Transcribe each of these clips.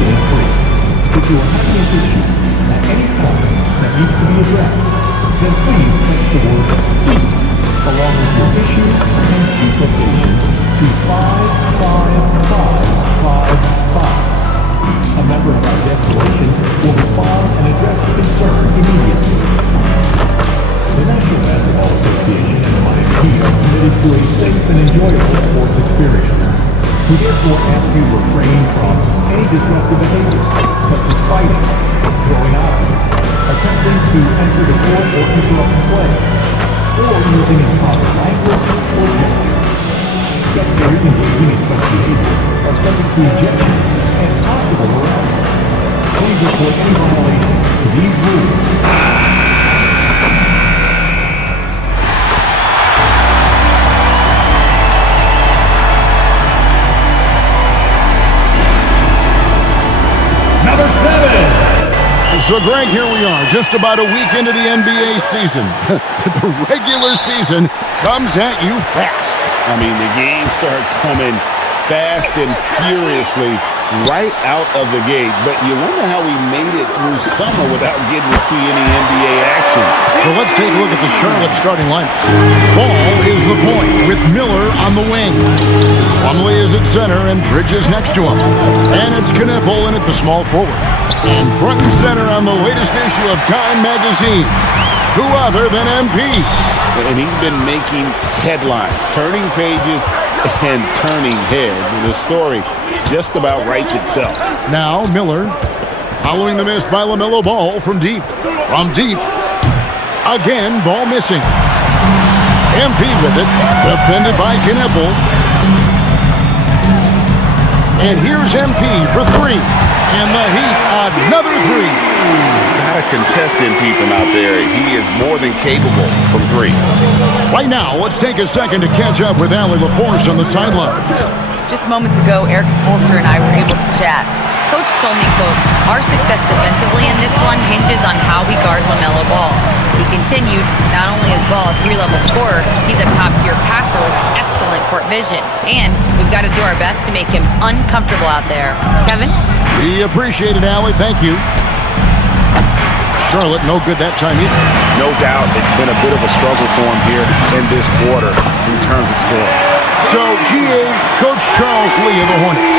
incident free. If you are having an issue at any time that needs to be addressed, then please text the word "heat" along with your issue and seat location to 55555. A member of our guest relations will respond and address the concern immediately. The National Basketball Association and the Miami Heat are committed to a safe and enjoyable sports experience. We therefore ask you to refrain from any disruptive behavior, such as fighting, throwing objects, attempting to enter the court or interrupt play, or using improper language or gesture. Spectators engaging in such behavior are subject to ejection and possible harassment. Please report any violations to these rules. Number 7. So, Greg, here we are, just about a week into the NBA season. The regular season comes at you fast. I mean, the games start coming fast and furiously right out of the gate. But you wonder how we made it through summer without getting to see any NBA action. So let's take a look at the Charlotte starting lineup. Ball is the point with Miller on the wing. Plumlee is at center and Bridges next to him. And it's Knipple in at the small forward. And front and center on the latest issue of Time Magazine, who other than MP? And he's been making headlines, turning pages and turning heads. And the story just about writes itself. Now Miller, following the miss by LaMelo Ball from deep. From deep. Again, ball missing. MP with it, defended by Knipple. And here's MP for three. And the Heat, another three. Gotta contest MP from out there. He is more than capable from three. Right now, let's take a second to catch up with Allie LaForce on the sideline. Just moments ago, Eric Spoelstra and I were able to chat. Coach told me, quote, "Our success defensively in this one hinges on how we guard LaMelo Ball." He continued, not only is Ball a three-level scorer, he's a top-tier passer with excellent court vision. And we've got to do our best to make him uncomfortable out there. Kevin? We appreciate it, Allie. Thank you. Charlotte, no good that time either. No doubt it's been a bit of a struggle for him here in this quarter in terms of scoring. So, GA, Coach Charles Lee of the Hornets,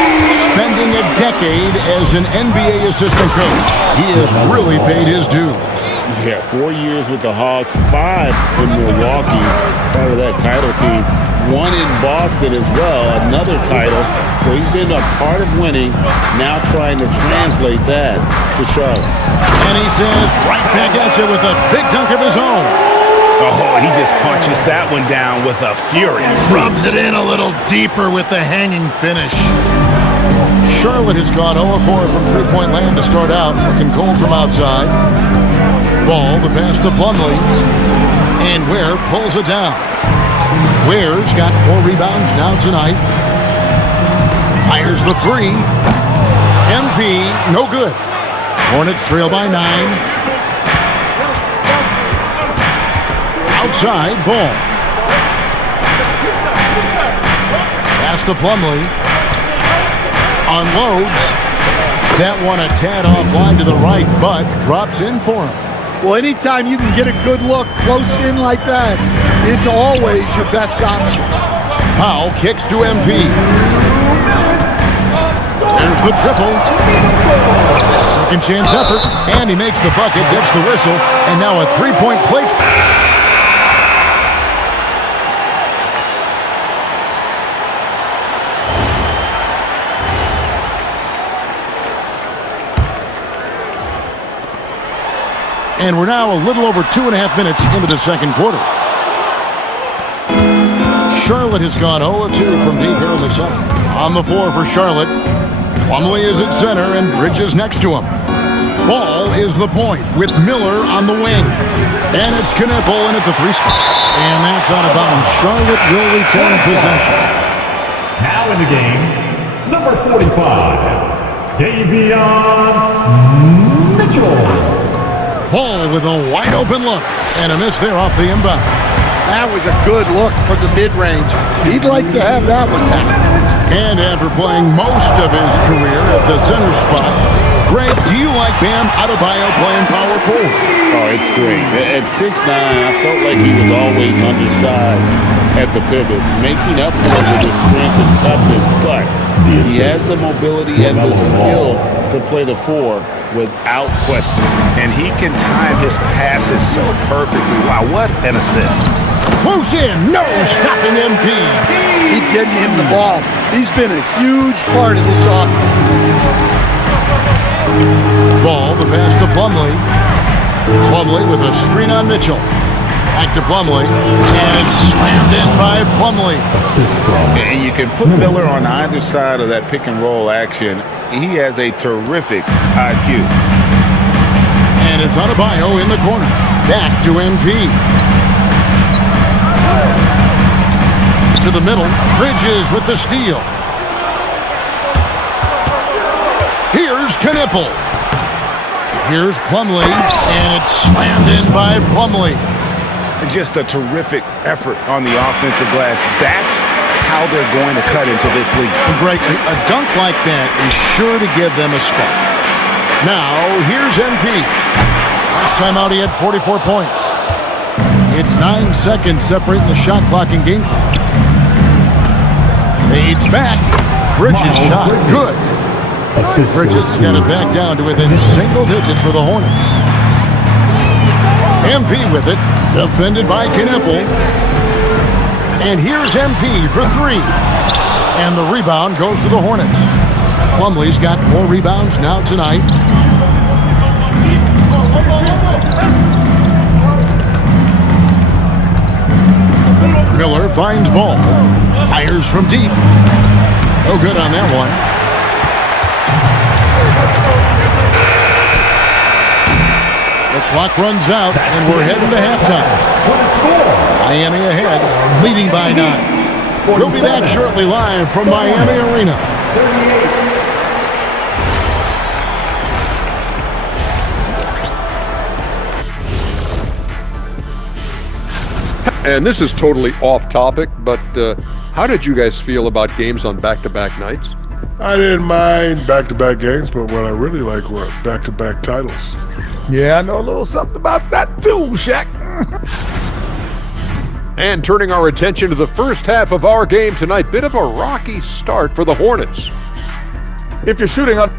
spending a decade as an NBA assistant coach. He has really paid his due. Yeah, 4 years with the Hawks, 5 in Milwaukee, part of that title team. 1 in Boston as well, another title. So he's been a part of winning, now trying to translate that to Charlotte. And he says, right back at you with a big dunk of his own. Oh, he just punches that one down with a fury. Rubs it in a little deeper with the hanging finish. Charlotte has gone 0-4 from three-point land to start out, looking cold from outside. Ball, the pass to Plumlee. And Ware pulls it down. Ware's got 4 rebounds now tonight. Fires the three. MP, no good. Hornets trail by 9. Outside, Ball. Pass to Plumlee. Unloads. That one a tad offline to the right, but drops in for him. Well, anytime you can get a good look close in like that, it's always your best option. Powell kicks to MP. There's the triple. Second chance effort, and he makes the bucket, gets the whistle, and now a three-point play. And we're now a little over 2.5 minutes into the second quarter. Charlotte has gone 0-2 from deep here in the second. On the floor for Charlotte. Plumlee is at center and Bridges next to him. Ball is the point with Miller on the wing. And it's Knipple in at the 3 spot. And that's out of bounds. Charlotte will retain possession. Now in the game, number 45, Davion Mitchell. Ball with a wide open look. And a miss there off the inbound. That was a good look from the mid-range. He'd like to have that one back. And after playing most of his career at the center spot, Greg, do you like Bam Adebayo playing power forward? Oh, it's great. At 6'9", I felt like he was always undersized at the pivot, making up for it with his strength and toughness, but he has the mobility and the skill to play the 4 without question. And he can time his passes so perfectly. Wow, what an assist. Close in, no stopping MP. Keep getting him the ball. He's been a huge part of this offense. Ball, the pass to Plumlee. Plumlee with a screen on Mitchell. Back to Plumlee, and it's slammed in by Plumlee. Assist from And you can put Miller on either side of that pick and roll action. He has a terrific IQ. And it's Adebayo in the corner. Back to MP. To the middle, Bridges with the steal. Here's Knipple. Here's Plumlee, and it's slammed in by Plumlee. Just a terrific effort on the offensive glass. That's how they're going to cut into this league. Greg, a dunk like that is sure to give them a spark. Now, here's MP. Last time out, he had 44 points. It's 9 seconds separating the shot clock and game clock. Fades back. Bridges shot. Good. assist Bridges goes got to it back down to within single digits for the Hornets. MP with it. Defended by Knipple. And here's MP for 3. And the rebound goes to the Hornets. Plumlee's got 4 rebounds now tonight. Miller finds ball. Fires from deep. No good on that one. The clock runs out, and we're heading to halftime. Miami ahead, leading by 9. We'll be back shortly live from Miami Arena. And this is totally off topic, but how did you guys feel about games on back-to-back nights? I didn't mind back-to-back games, but what I really like were back-to-back titles. Yeah, I know a little something about that too, Shaq. And turning our attention to the first half of our game tonight, bit of a rocky start for the Hornets. If you're shooting on...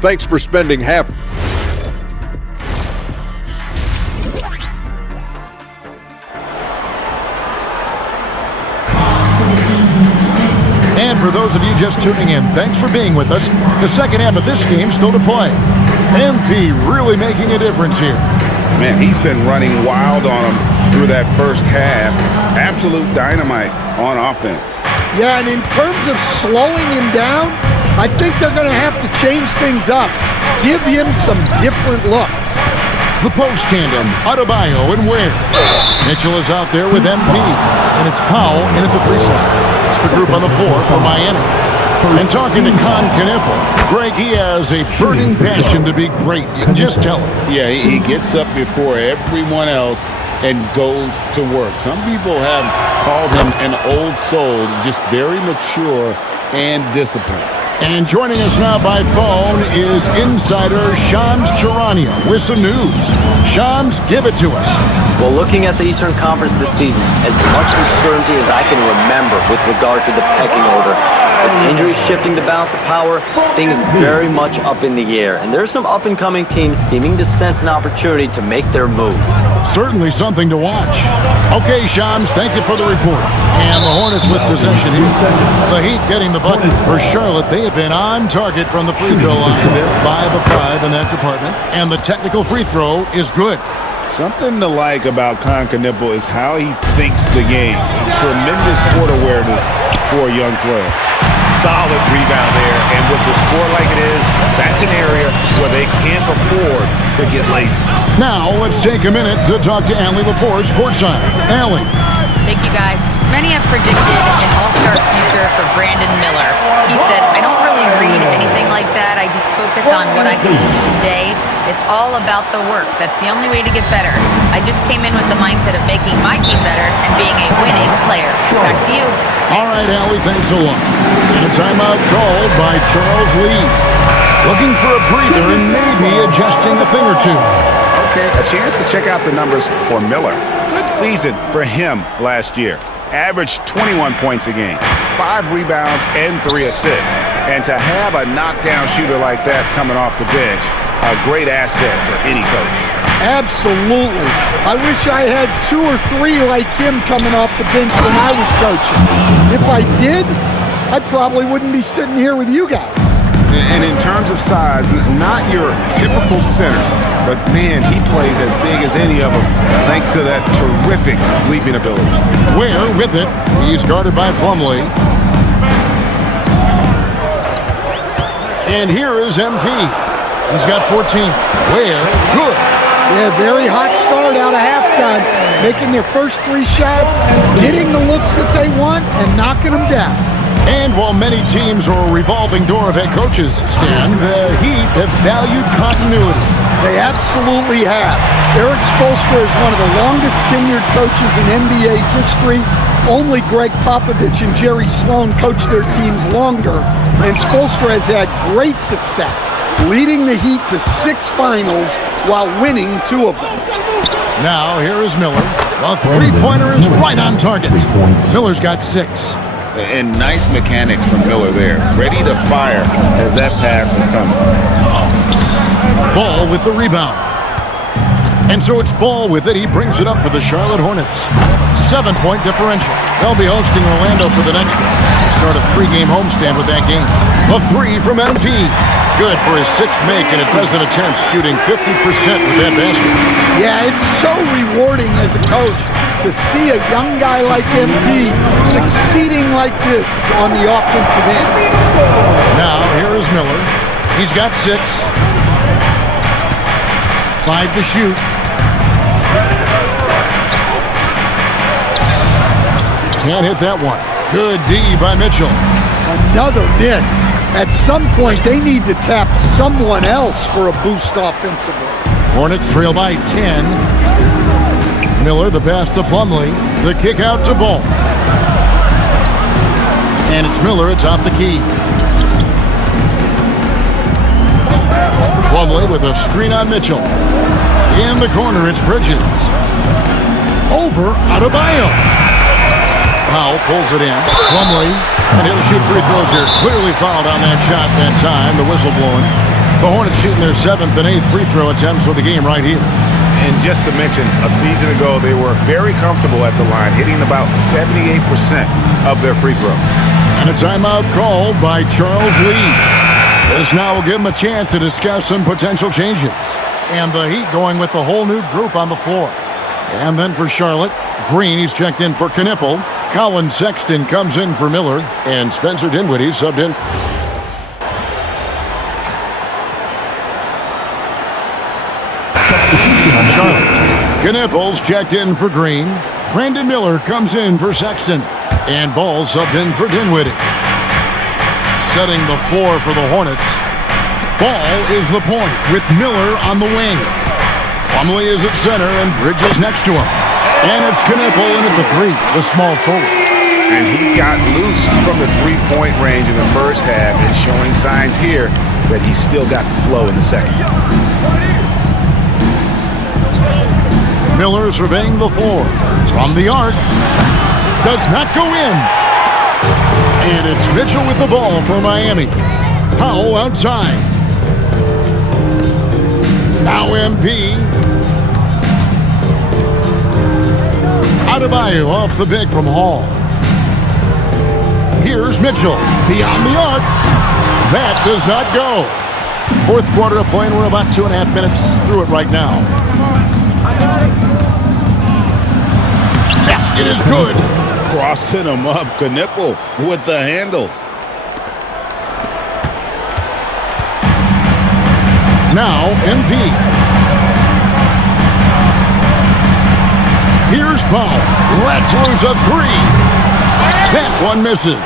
Thanks for spending half... And for those of you just tuning in, thanks for being with us. The second half of this game still to play. MP really making a difference here. Man, he's been running wild on him through that first half. Absolute dynamite on offense. Yeah, and in terms of slowing him down, I think they're going to have to change things up. Give him some different looks. The post tandem, Adebayo and Ware. Mitchell is out there with MP, and it's Powell in at the 3 slot. It's the group on the 4 for Miami. And talking to Con Knipple, Greg, he has a burning passion to be great. You can just tell him. Yeah, he gets up before everyone else and goes to work. Some people have called him an old soul, just very mature and disciplined. And joining us now by phone is insider Shams Charania with some news. Shams, give it to us. Well, looking at the Eastern Conference this season, as much uncertainty as I can remember with regard to the pecking order, with injuries shifting the balance of power, things very much up in the air. And there's some up-and-coming teams seeming to sense an opportunity to make their move. Certainly something to watch. Okay, Shams, thank you for the report. And the Hornets with possession here. The Heat getting the bucket for Charlotte. They have been on target from the free throw line. They're 5 of 5 in that department. And the technical free throw is good. Something to like about Con Knipple is how he thinks the game. Tremendous court awareness for a young player. Solid rebound there, and with the score like it is, that's an area where they can't afford to get lazy. Now, let's take a minute to talk to Allie LaForce courtside. Allie. Thank you, guys. Many have predicted an all-star future for Brandon Miller. He said, "I don't really read anything like that. I just focus on what I can do today. It's all about the work. That's the only way to get better. I just came in with the mindset of making my team better and being a winning player." Back to you. All right, Allie, thanks a lot. And a timeout called by Charles Lee. Looking for a breather and maybe adjusting a thing or two. Okay, a chance to check out the numbers for Miller. Good season for him last year. Averaged 21 points a game, 5 rebounds, and 3 assists. And to have a knockdown shooter like that coming off the bench, a great asset for any coach. Absolutely. I wish I had 2 or 3 like him coming off the bench when I was coaching. If I did, I probably wouldn't be sitting here with you guys. And in terms of size, not your typical center, but man, he plays as big as any of them thanks to that terrific leaping ability. Ware with it. He's guarded by Plumlee. And here is MP. He's got 14. Ware, good. Yeah, very hot start out of halftime. Making their first 3 shots, getting the looks that they want, and knocking them down. And while many teams are a revolving door of head coaches, Stan, the Heat have valued continuity. They absolutely have. Eric Spoelstra is one of the longest tenured coaches in NBA history. Only Greg Popovich and Jerry Sloan coached their teams longer, and Spoelstra has had great success, leading the Heat to 6 finals while winning 2 of them. Now, here is Miller. The three-pointer is right on target. Miller's got 6. And nice mechanics from Miller there. Ready to fire as that pass is coming. Ball with the rebound. And so it's Ball with it. He brings it up for the Charlotte Hornets. 7-point differential. They'll be hosting Orlando for the next one. Start a 3-game homestand with that game. A 3 from MP. Good for his 6th make and a dozen attempts, shooting 50% with that basket. Yeah, it's so rewarding as a coach to see a young guy like MP succeeding like this on the offensive end. Now, here is Miller. He's got 6. 5 to shoot. Can't hit that one. Good D by Mitchell. Another miss. At some point, they need to tap someone else for a boost offensively. Hornets trail by 10. Miller, the pass to Plumlee. The kick out to Ball. And it's Miller atop the key. Plumlee with a screen on Mitchell. In the corner, it's Bridges. Over Adebayo. Powell pulls it in. Plumlee, and he'll shoot free throws here. Clearly fouled on that shot that time. The whistle blowing. The Hornets shooting their 7th and 8th free throw attempts for the game right here. And just to mention, a season ago, they were very comfortable at the line, hitting about 78% of their free throws. And a timeout called by Charles Lee. This now will give him a chance to discuss some potential changes. And the Heat going with the whole new group on the floor. And then for Charlotte, Green, he's checked in for Knipple. Colin Sexton comes in for Miller. And Spencer Dinwiddie subbed in. Charlotte. Knipples checked in for Green. Brandon Miller comes in for Sexton. And Ball subbed in for Dinwiddie. Setting the floor for the Hornets. Ball is the point with Miller on the wing. Plumlee is at center and Bridges next to him. And it's Knipple in at the 3, the small forward. And he got loose from the 3-point range in the first half and showing signs here that he's still got the flow in the second. Miller surveying the floor. From the arc. Does not go in. And it's Mitchell with the ball for Miami. Powell outside. Now MP. Adebayo off the pick from Hall. Here's Mitchell. Beyond the arc. That does not go. 4th quarter of play, and we're about 2.5 minutes through it right now. Basket is good. Crossing him up. Knipple with the handles. Now, MP. Here's Powell. Lets loose a three. That one misses.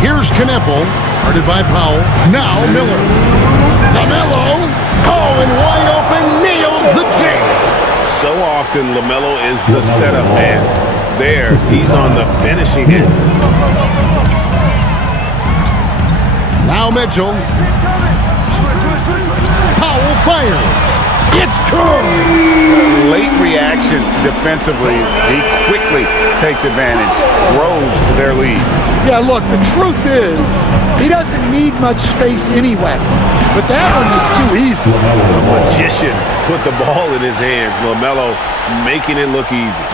Here's Knepel. Guarded by Powell. Now Miller. LaMelo. Oh, and wide open. Nails the jam. So often, LaMelo is the setup man. There, he's on the finishing end. Now Mitchell. Powell fires. It's Curry. Late reaction defensively. He quickly takes advantage, grows their lead. Yeah, look, the truth is, he doesn't need much space anyway. But that one was too easy. The magician put the ball in his hands. LaMelo making it look easy.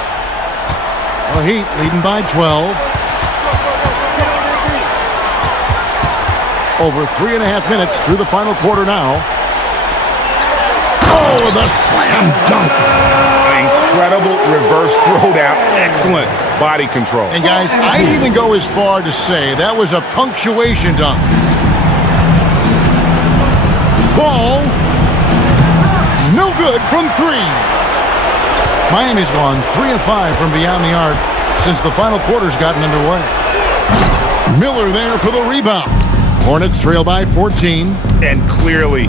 The Heat leading by 12. Over 3.5 minutes through the final quarter now. Oh, the slam dunk. Incredible reverse throwdown. Excellent body control. And guys, I'd even go as far to say that was a punctuation dunk. Ball. No good from three. Miami's won 3 of 5 from beyond the arc since the final quarter's gotten underway. Miller there for the rebound. Hornets trail by 14. And clearly,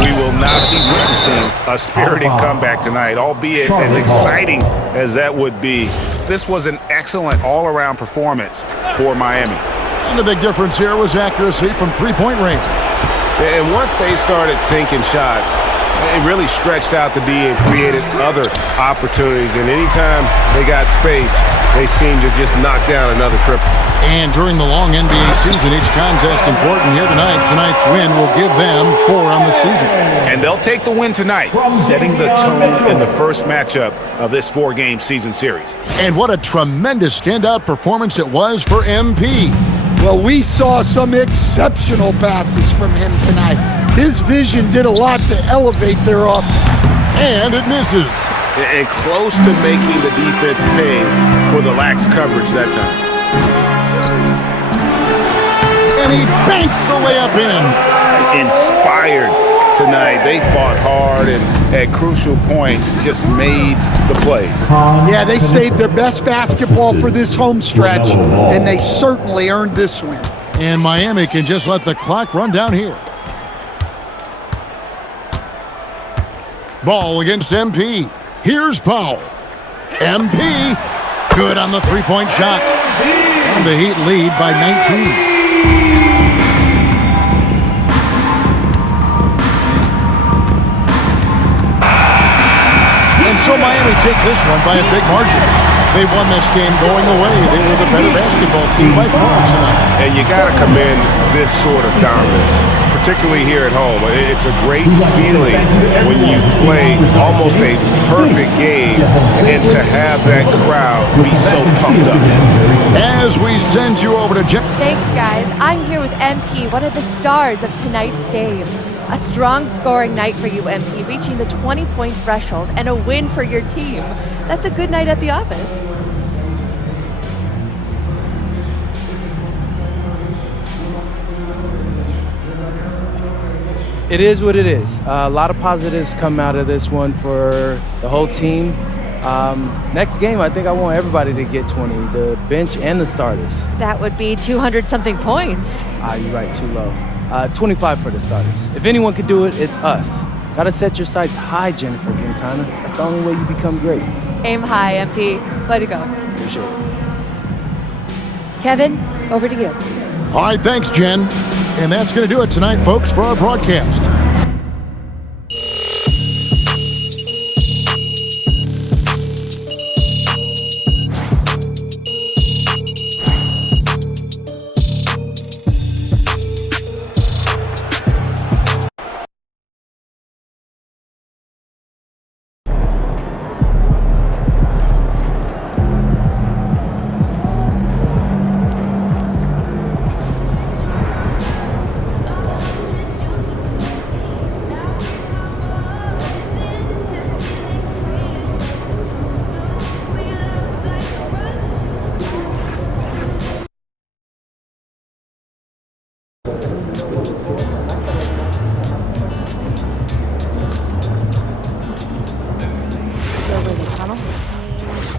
we will not be witnessing a spirited comeback tonight, albeit as exciting as that would be. This was an excellent all-around performance for Miami. And the big difference here was accuracy from three-point range. And once they started sinking shots, it really stretched out the D and created other opportunities. And anytime they got space, they seemed to just knock down another triple. And during the long NBA season, each contest important here tonight. Tonight's win will give them 4 on the season. And they'll take the win tonight, setting the tone in the first matchup of this 4-game season series. And what a tremendous standout performance it was for MP. Well, we saw some exceptional passes from him tonight. His vision did a lot to elevate their offense. And it misses. And close to making the defense pay for the lax coverage that time. And he banks the layup in. Inspired tonight. They fought hard and at crucial points just made the plays. Yeah, they saved their best basketball for this home stretch, and they certainly earned this win. And Miami can just let the clock run down here. Ball against MP. Here's Powell. MP. Good on the three-point shot. And the Heat lead by 19. And so Miami takes this one by a big margin. They won this game going away. They were the better basketball team by far tonight. And you got to commend this sort of dominance, particularly here at home. It's a great feeling when you play almost a perfect game and to have that crowd be so pumped up. As we send you over to Jen. Thanks, guys. I'm here with MP, one of the stars of tonight's game. A strong scoring night for you, MP, reaching the 20-point threshold and a win for your team. That's a good night at the office. It is what it is. A lot of positives come out of this one for the whole team. Next game, I think I want everybody to get 20, the bench and the starters. That would be 200-something points. You're right, too low. 25 for the starters. If anyone could do it, it's us. Gotta set your sights high, Jennifer Quintana. That's the only way you become great. Aim high, MP. Way to go. Appreciate it. Kevin, over to you. All right, thanks, Jen. And that's going to do it tonight, folks, for our broadcast.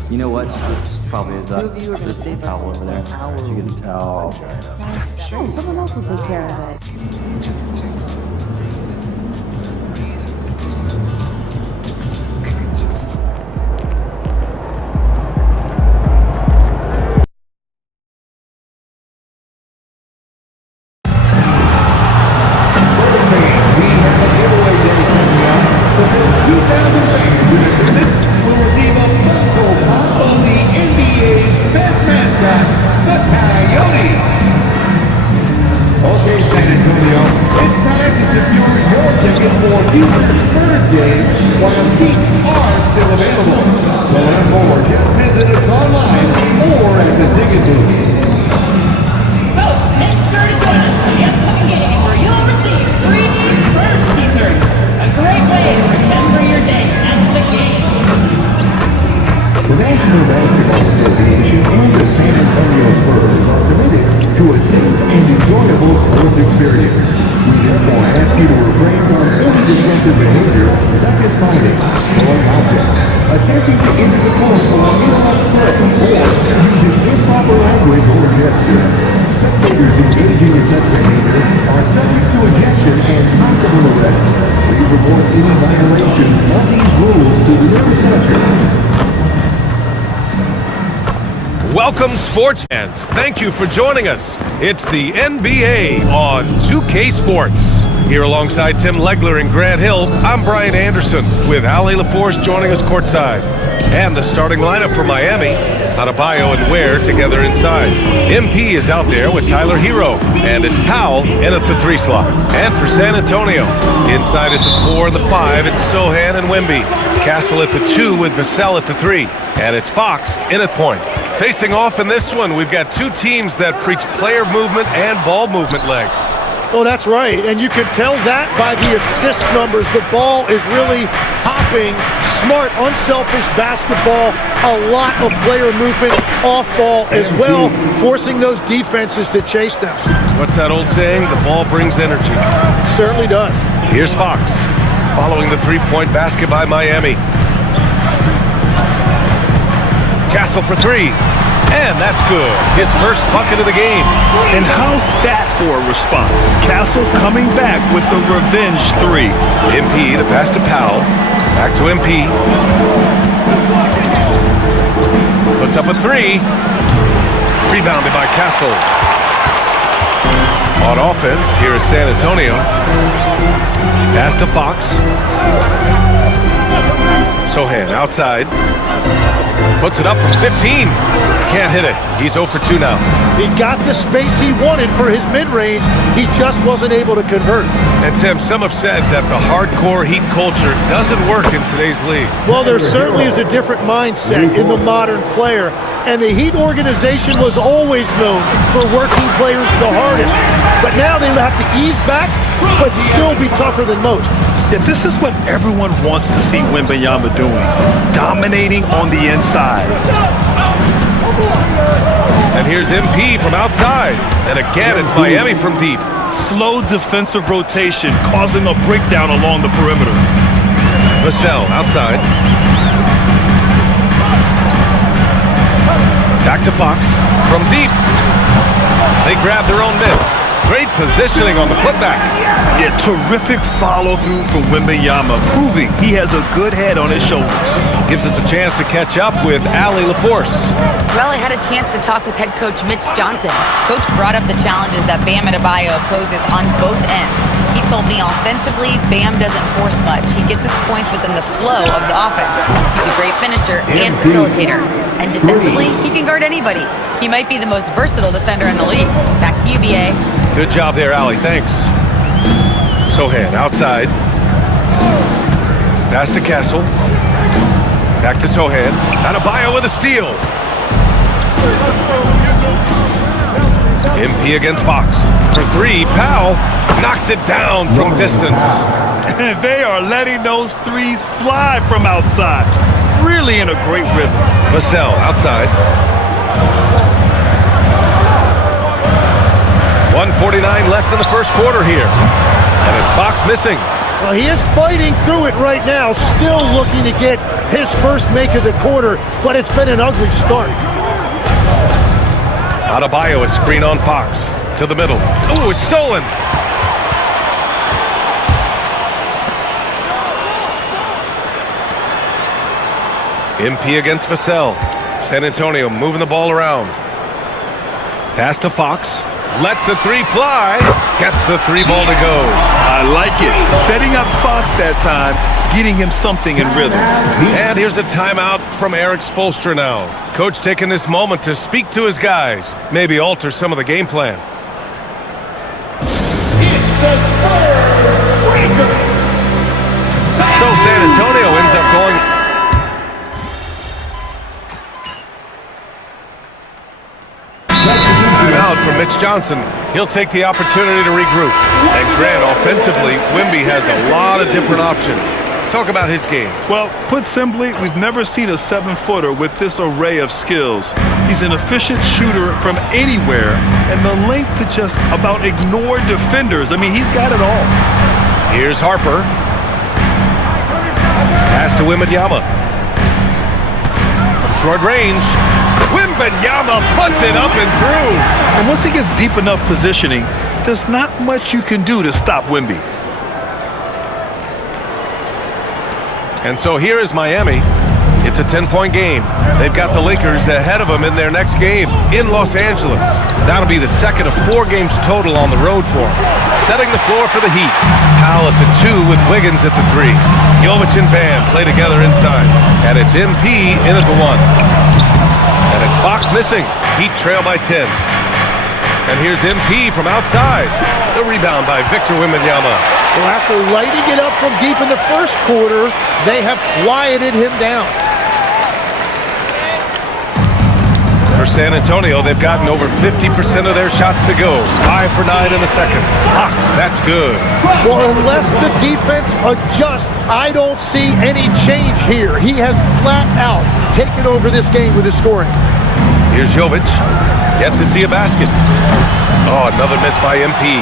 You know what? It's probably is there's a towel over there. You get a towel. Oh, someone else will take care of it. Okay, San Antonio, it's time to secure your ticket for future Spurs games while seats are still available. To learn more, just visit us online or at the ticket booth. Folks, make sure to join us for the upcoming game where you'll receive 3D Spurs t-shirts. A great way to remember your day after the game. The National Basketball Association and the San Antonio Spurs are committed to a safe and enjoyable sports experience. We therefore ask you to refrain from any disruptive behavior such as fighting, throwing objects, attempting to enter the court or interrupt play, or using improper language or gestures. Spectators engaging in such behavior are subject to ejection and possible arrest. Please report any violations of these rules to the inspector. Welcome, sports fans. Thank you for joining us. It's the NBA on 2K Sports. Here alongside Tim Legler and Grant Hill, I'm Brian Anderson with Allie LaForce joining us courtside. And the starting lineup for Miami, Adebayo and Ware together inside. MP is out there with Tyler Hero, and it's Powell in at the 3 slot. And for San Antonio, inside at the 4 and the 5, it's Sohan and Wemby. Castle at the 2 with Vassell at the 3. And it's Fox in at point. Facing off in this one, we've got two teams that preach player movement and ball movement legs. Oh, that's right. And you can tell that by the assist numbers. The ball is really hopping. Smart, unselfish basketball. A lot of player movement off ball as well, forcing those defenses to chase them. What's that old saying? The ball brings energy. It certainly does. Here's Fox, following the three-point basket by Miami. Castle for 3, and that's good. His first bucket of the game. And how's that for a response? Castle coming back with the revenge 3. MP, the pass to Powell. Back to MP. Puts up a 3. Rebounded by Castle. On offense, here is San Antonio. Pass to Fox. Sohan outside. Puts it up from 15. Can't hit it. He's 0 for 2 now. He got the space he wanted for his mid-range. He just wasn't able to convert. And Tim, some have said that the hardcore Heat culture doesn't work in today's league. Well, there certainly is a different mindset in the modern player. And the Heat organization was always known for working players the hardest. But now they have to ease back, but still be tougher than most. Yeah, this is what everyone wants to see Wembanyama doing. Dominating on the inside. And here's MP from outside. And again, it's Miami from deep. Slow defensive rotation, causing a breakdown along the perimeter. Vassell outside. Back to Fox from deep. They grab their own miss. Great positioning on the putback. Yeah, terrific follow-through from Wembanyama, proving he has a good head on his shoulders. Gives us a chance to catch up with Allie LaForce. Well, I had a chance to talk with head coach Mitch Johnson. Coach brought up the challenges that Bam Adebayo poses on both ends. He told me offensively, Bam doesn't force much. He gets his points within the flow of the offense. He's a great finisher and facilitator. And defensively, he can guard anybody. He might be the most versatile defender in the league. Back to you, BA. Good job there, Allie. Thanks. Sohan outside. Pass to Castle. Back to Sohan. Adebayo with a steal. MP against Fox. For 3, Powell knocks it down from distance. And they are letting those threes fly from outside. Really in a great rhythm. Vassell outside. 1:49 left in the first quarter here. And it's Fox missing. Well, he is fighting through it right now, still looking to get his first make of the quarter, but it's been an ugly start. Adebayo, a screen on Fox. To the middle. Ooh, it's stolen. MP against Vassell. San Antonio moving the ball around. Pass to Fox. Lets the three fly. Gets the three ball to go. I like it. Setting up Fox that time, getting him something in rhythm. And here's a timeout from Eric Spoelstra now. Coach taking this moment to speak to his guys. Maybe alter some of the game plan. So San Antonio ends up going... Out from Mitch Johnson. He'll take the opportunity to regroup. And Grant, offensively, Wemby has a lot of different options. Talk about his game. Well, put simply, we've never seen a 7-footer with this array of skills. He's an efficient shooter from anywhere, and the length to just about ignore defenders. I mean, he's got it all. Here's Harper. Pass to Wembanyama. From short range, Wembanyama puts it up and through. And once he gets deep enough positioning, there's not much you can do to stop Wemby. And so here is Miami. It's a 10-point game. They've got the Lakers ahead of them in their next game in Los Angeles. That'll be the second of 4 games total on the road for them. Setting the floor for the Heat. Powell at the 2 with Wiggins at the 3. Jovic and Bam play together inside. And it's MP in at the 1. And it's Fox missing. Heat trail by 10. And here's MP from outside. The rebound by Victor Wembanyama. Well, after lighting it up from deep in the first quarter, they have quieted him down. For San Antonio, they've gotten over 50% of their shots to go. 5 for 9 in the second. Fox, that's good. Well, unless the defense adjusts, I don't see any change here. He has flat out taken over this game with his scoring. Here's Jovic. Yet to see a basket. Oh, another miss by MP.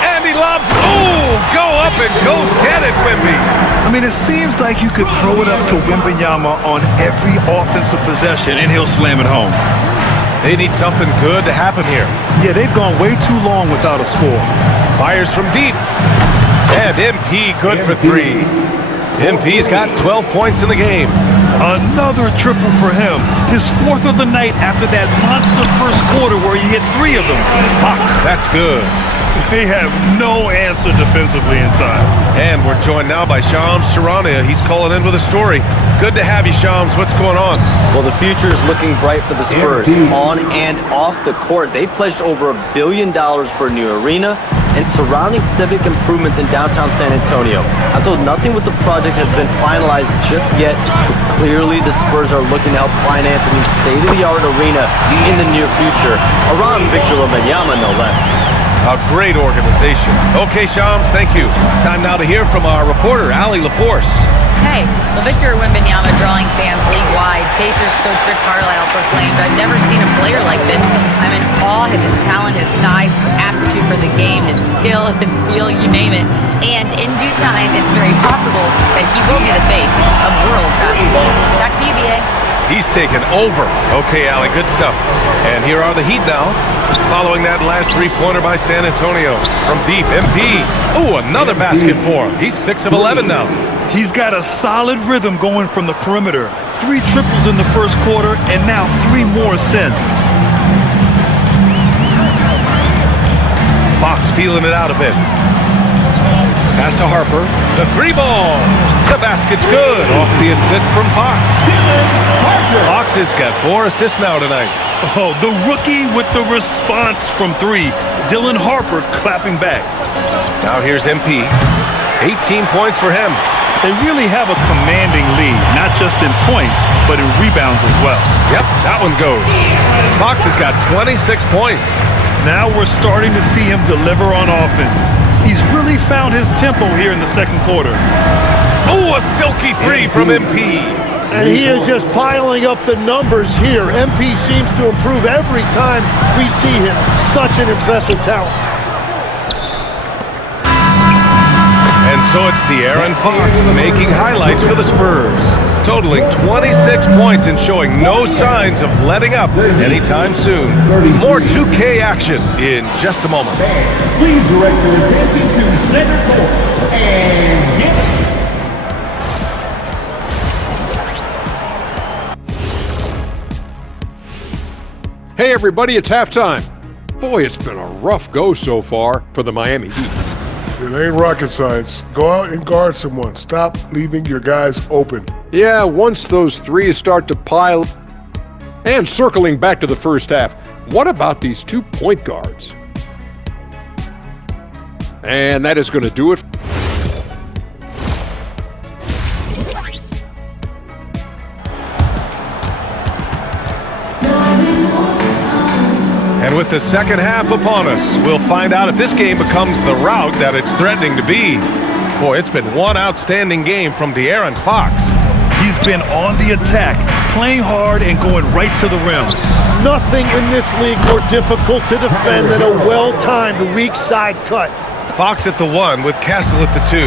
And he lobs. Oh, go up and go get it, Wemby. I mean, it seems like you could throw it up to Wembanyama on every offensive possession, and he'll slam it home. They need something good to happen here. Yeah, they've gone way too long without a score. Fires from deep. And MP good for 3. MP's got 12 points in the game. Another triple for him. His 4th of the night after that monster first quarter where he hit 3 of them. Fox, that's good. They have no answer defensively inside. And we're joined now by Shams Charania. He's calling in with a story. Good to have you, Shams. What's going on? Well, the future is looking bright for the Spurs. On and off the court, they pledged over $1 billion for a new arena and surrounding civic improvements in downtown San Antonio. Although nothing with the project has been finalized just yet, but clearly the Spurs are looking to help finance a new state-of-the-art arena in the near future, around Victor Wembanyama, no less. A great organization. Okay, Shams, thank you. Time now to hear from our reporter, Allie LaForce. Hey, well, Victor Wembanyama drawing fans league-wide. Pacers coach Rick Carlisle proclaimed, "I've never seen a player like this. I'm in awe of his talent, his size, his aptitude for the game, his skill, his feel, you name it. And in due time, it's very possible that he will be the face of world basketball." Back to you, B.A. He's taken over. Okay, Allie, good stuff. And here are the Heat now, following that last three-pointer by San Antonio. From deep, MP. Ooh, another basket for him. He's 6 of 11 now. He's got a solid rhythm going from the perimeter. 3 triples in the first quarter, and now 3 more since. Fox feeling it out a bit. Pass to Harper. The 3-ball. The basket's good. Off the assist from Fox. Fox has got 4 assists now tonight. Oh, the rookie with the response from 3. Dylan Harper clapping back. Now here's MP. 18 points for him. They really have a commanding lead, not just in points, but in rebounds as well. Yep, that one goes. Fox has got 26 points. Now we're starting to see him deliver on offense. He's really found his tempo here in the second quarter. Oh, a silky 3 from MP. And he is just piling up the numbers here. MP seems to improve every time we see him. Such an impressive talent. So it's De'Aaron Fox making highlights for the Spurs, totaling 26 points and showing no signs of letting up anytime soon. More 2K action in just a moment. Please direct your attention to center court and get it. Hey everybody, it's halftime. Boy, it's been a rough go so far for the Miami Heat. It ain't rocket science. Go out and guard someone. Stop leaving your guys open. Yeah, once those threes start to pile. And circling back to the first half, what about these 2 point guards? And that is going to do it. And with the second half upon us, we'll find out if this game becomes the rout that it's threatening to be. Boy, it's been one outstanding game from De'Aaron Fox. He's been on the attack, playing hard and going right to the rim. Nothing in this league more difficult to defend than a well-timed weak side cut. Fox at the 1 with Castle at the 2.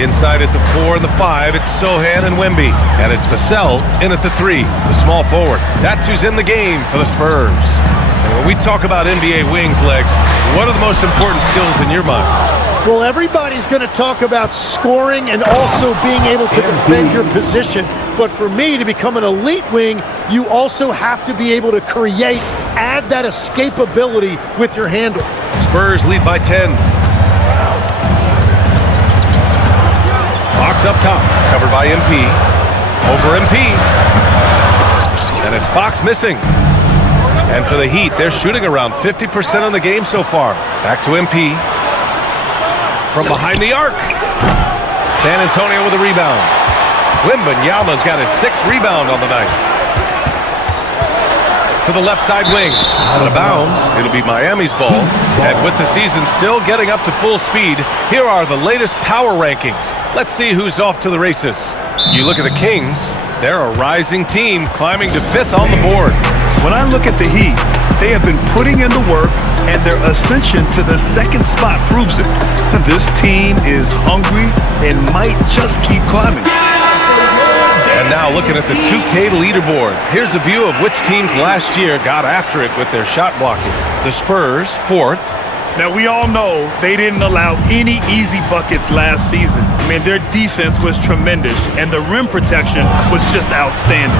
Inside at the 4 and the 5, it's Sohan and Wemby. And it's Vassell in at the 3, the small forward. That's who's in the game for the Spurs. And when we talk about NBA wings, Legs, what are the most important skills in your mind? Well, everybody's going to talk about scoring and also being able to defend your position. But for me, to become an elite wing, you also have to be able to create, add that escapability with your handle. Spurs lead by 10. Fox up top, covered by MP. Over MP. And it's Fox missing. And for the Heat, they're shooting around 50% in the game so far. Back to MP. From behind the arc. San Antonio with a rebound. Wembanyama's got his 6th rebound on the night. To the left side wing. Out of bounds. It'll be Miami's ball. And with the season still getting up to full speed, here are the latest power rankings. Let's see who's off to the races. You look at the Kings. They're a rising team climbing to 5th on the board. When I look at the Heat, they have been putting in the work, and their ascension to the 2nd spot proves it. This team is hungry and might just keep climbing. And now looking at the 2K leaderboard, here's a view of which teams last year got after it with their shot blocking. The Spurs, 4th. Now, we all know they didn't allow any easy buckets last season. I mean, their defense was tremendous, and the rim protection was just outstanding.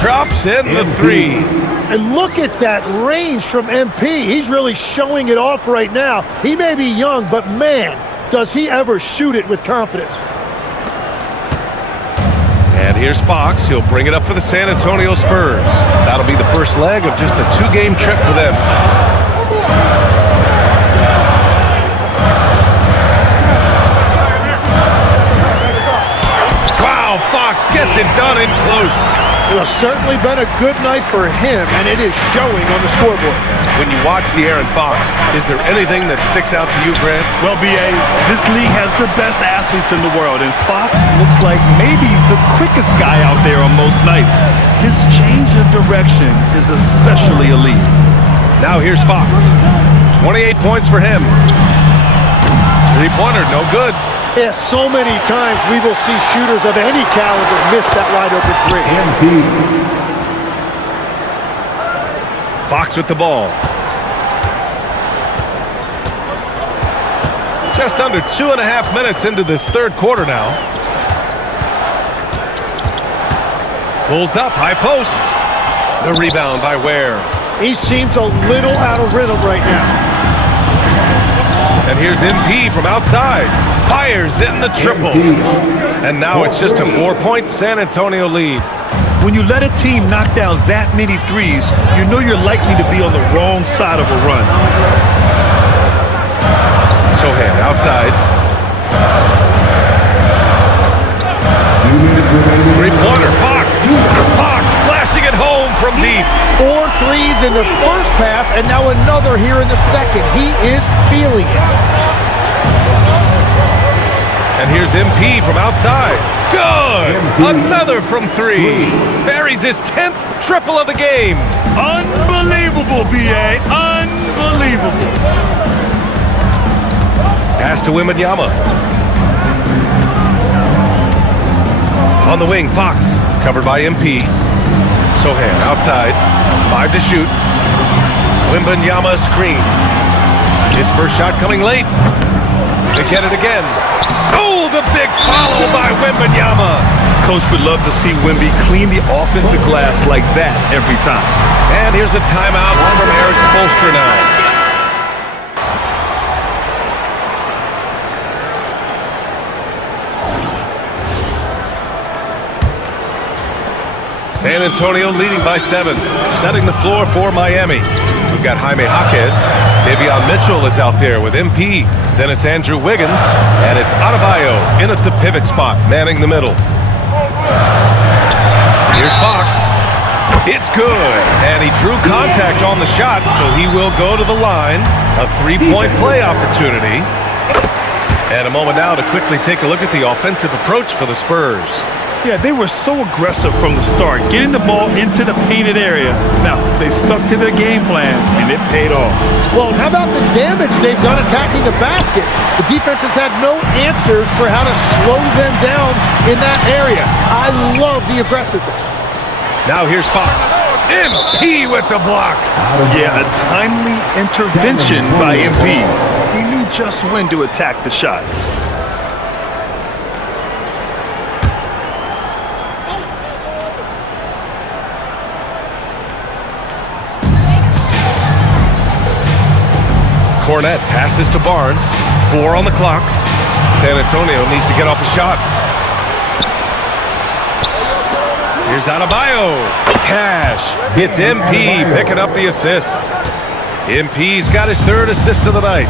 Drops in the 3. And look at that range from MP. He's really showing it off right now. He may be young, but man, does he ever shoot it with confidence. And here's Fox. He'll bring it up for the San Antonio Spurs. That'll be the first leg of just a 2-game trip for them. Wow, Fox gets it done in close. Well, it's certainly been a good night for him, and it is showing on the scoreboard. When you watch De'Aaron Fox, is there anything that sticks out to you, Grant? Well, B.A., this league has the best athletes in the world, and Fox looks like maybe the quickest guy out there on most nights. His change of direction is especially elite. Now here's Fox. 28 points for him. 3-pointer, no good. Yeah, so many times we will see shooters of any caliber miss that wide open 3. Fox with the ball. Just under 2.5 minutes into this 3rd quarter now. Pulls up, high post. The rebound by Ware. He seems a little out of rhythm right now. And here's MP from outside. Fires in the triple. And now it's just a 4-point San Antonio lead. When you let a team knock down that many threes, you know you're likely to be on the wrong side of a run. Sohan outside. 3-pointer, Fox. Fox flashing it home from deep. 4 threes in the first half, and now another here in the second. He is feeling it. And here's MP from outside. Good! Another from 3. Buries his 10th triple of the game. Unbelievable, B.A. Unbelievable. Pass to Wembanyama. On the wing, Fox, covered by MP. Sohan outside, 5 to shoot. Wembanyama screen. His first shot coming late. They get it again. Oh, the big follow by Wembanyama. Coach would love to see Wemby clean the offensive glass like that every time. And here's a timeout from Eric Spoelstra now. San Antonio leading by 7, setting the floor for Miami. We've got Jaime Jaquez. Davion Mitchell is out there with MP. Then it's Andrew Wiggins, and it's Adebayo in at the pivot spot, manning the middle. Here's Fox. It's good, and he drew contact on the shot, so he will go to the line. A 3-point play opportunity. And a moment now to quickly take a look at the offensive approach for the Spurs. Yeah, they were so aggressive from the start, getting the ball into the painted area. Now, they stuck to their game plan, and it paid off. Well, how about the damage they've done attacking the basket? The defense has had no answers for how to slow them down in that area. I love the aggressiveness. Now here's Fox. MP with the block. Yeah, a timely intervention by MP. He knew just when to attack the shot. Cornette passes to Barnes. 4 on the clock. San Antonio needs to get off a shot. Here's Adebayo. Cash. It's MP picking up the assist. MP's got his 3rd assist of the night.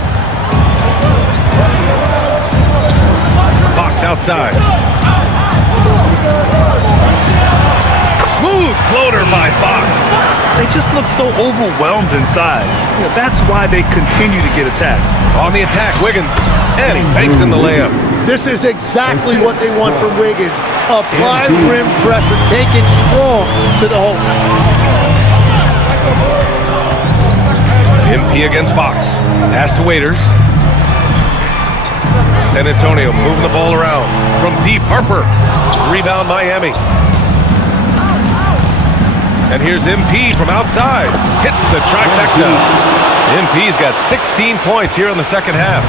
Fox outside. Smooth floater by Fox. They just look so overwhelmed inside. That's why they continue to get attacked. On the attack, Wiggins. And he banks in the layup. This is exactly what they want from Wiggins. Apply rim pressure. Take it strong to the hole. MP against Fox. Pass to Waiters. San Antonio moving the ball around. From deep, Harper. Rebound, Miami. And here's MP from outside. Hits the trifecta. MP's got 16 points here in the second half.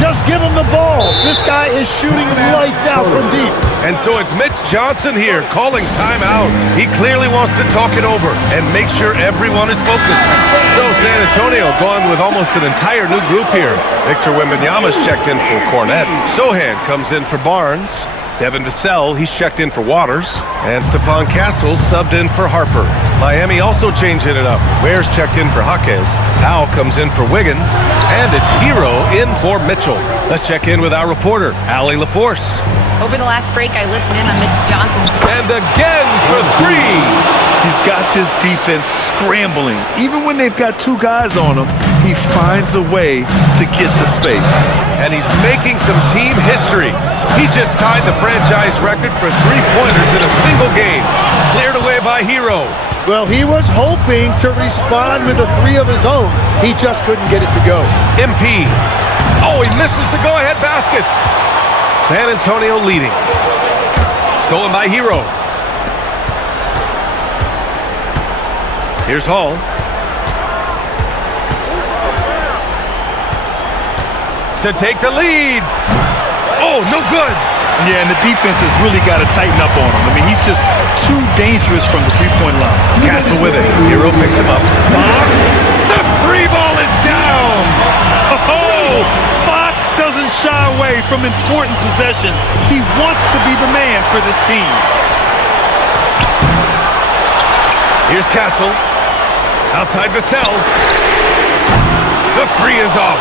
Just give him the ball. This guy is shooting lights out from deep. And so it's Mitch Johnson here calling timeout. He clearly wants to talk it over and make sure everyone is focused. So San Antonio going with almost an entire new group here. Victor Wembanyama's checked in for Cornette. Sohan comes in for Barnes. Devin Vassell, he's checked in for Waters. And Stephon Castle subbed in for Harper. Miami also changing it up. Ware's checked in for Jaquez. Powell comes in for Wiggins. And it's Hero in for Mitchell. Let's check in with our reporter, Allie LaForce. Over the last break, I listened in on Mitch Johnson's. And again for 3. He's got this defense scrambling. Even when they've got 2 guys on him, he finds a way to get to space. And he's making some team history. He just tied the franchise record for 3-pointers in a single game. Cleared away by Hero. Well, he was hoping to respond with a 3 of his own. He just couldn't get it to go. MP. Oh, he misses the go-ahead basket. San Antonio leading. Stolen by Hero. Here's Hall. To take the lead. Oh, no good. Yeah, and the defense has really got to tighten up on him. I mean, he's just too dangerous from the 3-point line. Castle with it. Hero picks him up. Fox. The 3 ball is down. Oh, Fox doesn't shy away from important possessions. He wants to be the man for this team. Here's Castle. Outside Vassell. The 3 is off.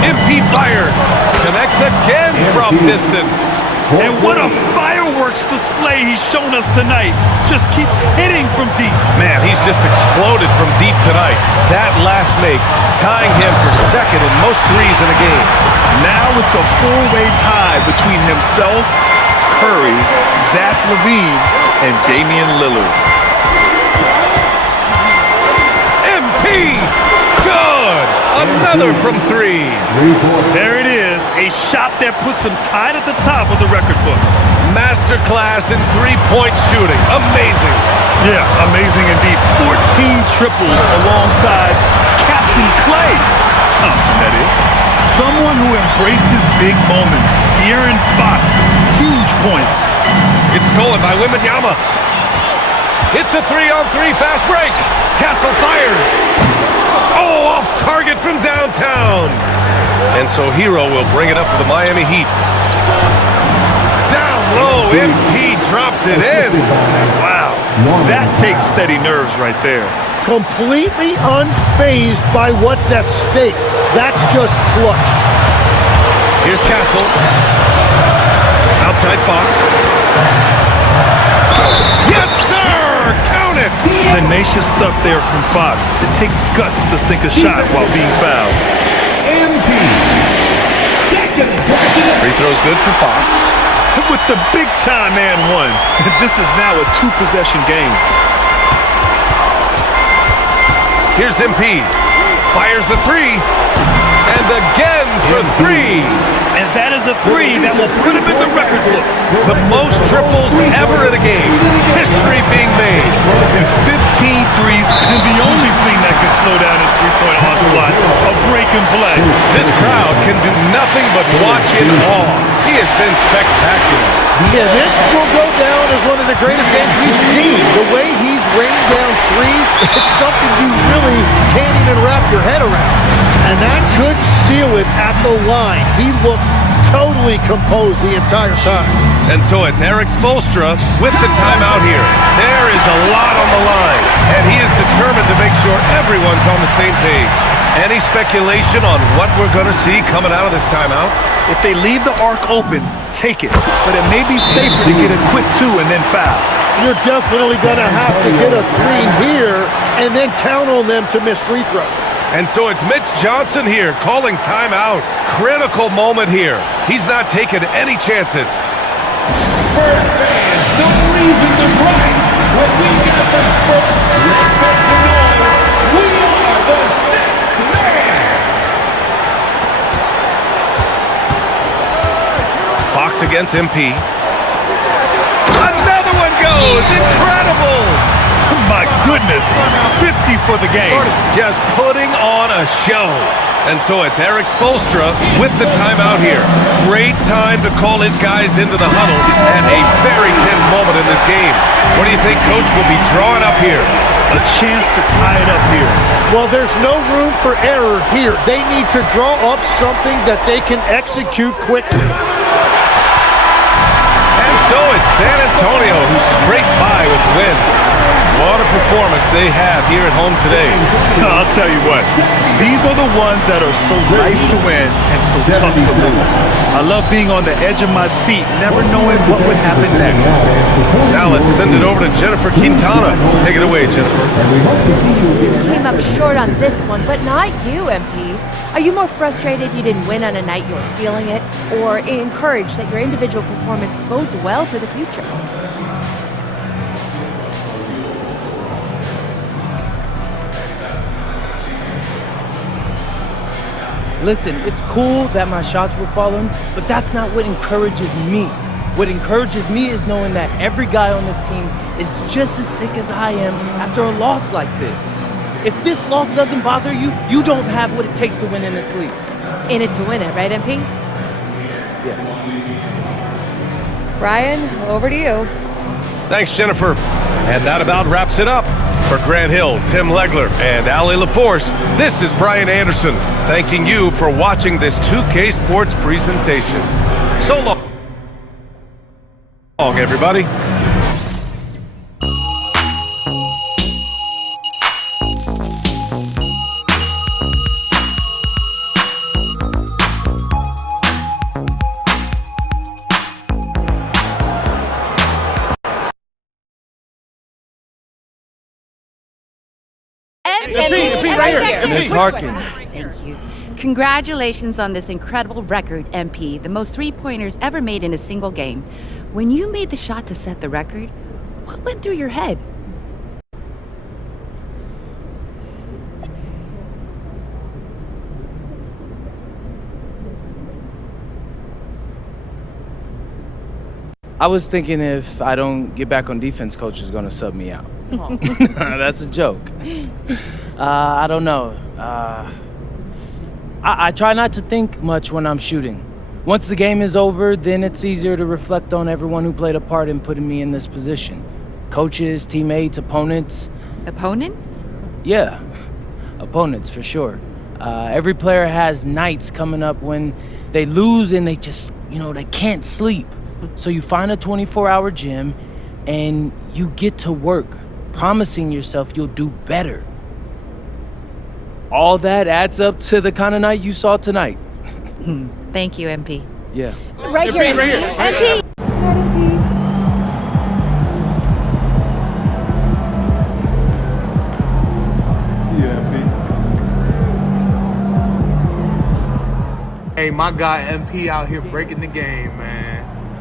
MP fires. Connects again from distance. And what a fireworks display he's shown us tonight. Just keeps hitting from deep. Man, he's just exploded from deep tonight. That last make, tying him for 2nd in most threes in a game. Now it's a 4-way tie between himself, Curry, Zach LaVine, and Damian Lillard. MP! Good! Another from 3. There it is. is a shot that puts him tied at the top of the record books. Masterclass in three-point shooting. Amazing. Yeah, amazing indeed. 14 triples alongside Captain Klay Thompson, that is. Someone who embraces big moments. De'Aaron Fox, huge points. It's stolen by Wembanyama. It's a 3-on-3 fast break. Castle fires. Oh, off target from downtown. And so Hero will bring it up for the Miami Heat. Down low, MP drops it in. Wow, that takes steady nerves right there. Completely unfazed by what's at stake. That's just clutch. Here's Castle. Outside Fox. Yes, sir! Count it! Tenacious stuff there from Fox. It takes guts to sink a shot while being fouled. MP. Second. Free throw's good for Fox. With the big-time and one. This is now a two-possession game. Here's MP. Fires the three. And again for three. And that is a three that will put him in the record books. The most triples ever in a game. History being made. And 15 threes, and the only thing that can slow down his three-point onslaught, a break and play. This crowd can do nothing but watch in awe. He has been spectacular. Yeah, this will go down as one of the greatest games we've seen. The way he's rained down threes, it's something you really can't even wrap your head around. And that could seal it at the line. He looked totally composed the entire time. And so it's Eric Spoelstra with the timeout here. There is a lot on the line, and he is determined to make sure everyone's on the same page. Any speculation on what we're going to see coming out of this timeout? If they leave the arc open, take it. But it may be safer to get a quick two and then foul. You're definitely going to have to get a three here and then count on them to miss free throws. And so it's Mitch Johnson here calling timeout. Critical moment here. He's not taking any chances. Spurs fans, some reason to grind when we got the Spurs. Let us know we are the sixth man. Fox against MP. Another one goes. Incredible. My goodness, 50 for the game. Just putting on a show. And so it's Eric Spoelstra with the timeout here. Great time to call his guys into the huddle at a very tense moment in this game. What do you think Coach will be drawing up here? A chance to tie it up here. Well, there's no room for error here. They need to draw up something that they can execute quickly. And so it's San Antonio who scraped by with the win. What a performance they have here at home today. I'll tell you what, these are the ones that are so nice to win and so tough to lose. I love being on the edge of my seat, never knowing what would happen next. Now let's send it over to Jennifer Quintana. Take it away, Jennifer. You came up short on this one, but not you, MP. Are you more frustrated you didn't win on a night you were feeling it, or encouraged that your individual performance bodes well for the future? Listen, it's cool that my shots were falling, but that's not what encourages me. What encourages me is knowing that every guy on this team is just as sick as I am after a loss like this. If this loss doesn't bother you, you don't have what it takes to win in this league. In it to win it, right, MP? Yeah. Brian, over to you. Thanks, Jennifer. And that about wraps it up. For Grant Hill, Tim Legler, and Allie LaForce, this is Brian Anderson, thanking you for watching this 2K Sports presentation. So long, everybody. Ms. Harkin. Thank you. Congratulations on this incredible record, MP, the most three-pointers ever made in a single game. When you made the shot to set the record, what went through your head? I was thinking if I don't get back on defense, coach is going to sub me out. That's a joke. I don't know. I try not to think much when I'm shooting. Once the game is over, then it's easier to reflect on everyone who played a part in putting me in this position. Coaches, teammates, opponents. Opponents? Yeah, opponents for sure. Every player has nights coming up when they lose and they just, they can't sleep. So you find a 24-hour gym and you get to work, promising yourself you'll do better. All that adds up to the kind of night you saw tonight. Thank you, MP. Yeah. Right here, MP. Hey, my guy MP out here breaking the game, man.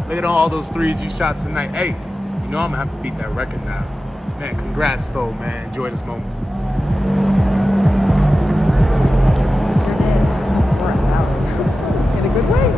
Look at all those threes you shot tonight. Hey, I'm gonna have to beat that record now. Man, congrats though, man. Enjoy this moment. In a good way.